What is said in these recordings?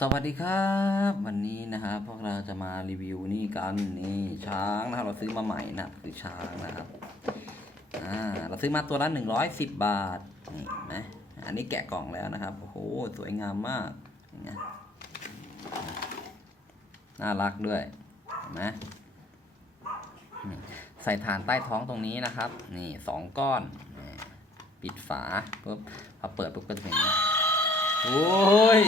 สวัสดีครับ วันนี้นะครับพวกเราจะมารีวิวนี่กันนี่ช้างนะครับเราซื้อมาใหม่นะคือช้างนะครับอ่าเราซื้อมาตัวละ110บาทนี่นไหมอันนี้แกะกล่องแล้วนะครับโอ้โหสวยงามมากนไหมน่ารักด้วยเห็นไหมใส่ฐานใต้ท้องตรงนี้นะครับ นี่สองก้อนปิดฝาปุ๊บพอเปิดปุ๊บก็จะเป็นโอ้ย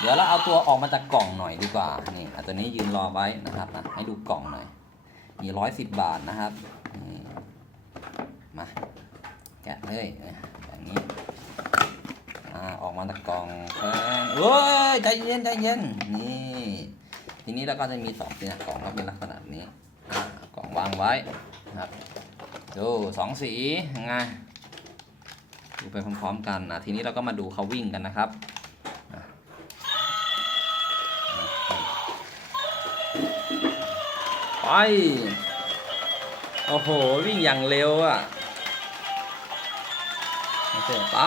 เดี๋ยวเราเอาตัวออกมาจากกล่องหน่อยดีกว่า นี่ตัวนี้ยืนรอไว้นะครับนะให้ดูกล่องหน่อย มีร้อยสิบบาทนะครับนี่มาแกะเลยอย่างนี้ออกมาจากกล่องแฟนโอ้ยใจเย็นใจเย็นนี่ทีนี้เราก็จะมีสองสีกล่องก็เป็นลักษณะนี้กล่องวางไว้นะครับดูสองสีไงดูไปพร้อมๆกันนะทีนี้เราก็มาดูเขาวิ่งกันนะครับ ไป โอ้โห วิ่งอย่างเร็วอะโอเคไป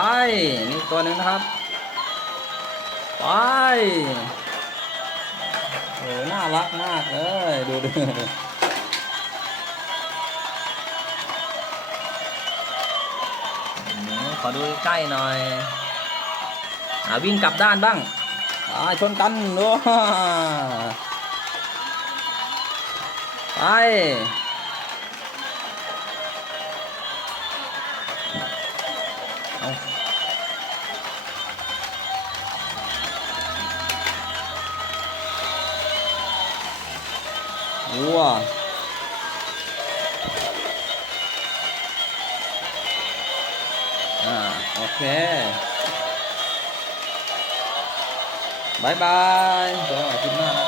นี่ตัวหนึ่งนะครับ ไปโอ้น่ารักมากเลย ดูดูขอดูใกล้หน่อยอ่าวิ่งกลับด้านบ้างอ่าชนกันดู ไปเอาวัวอ่า โอเคบายบายเจอกันใหม่คลิปหน้า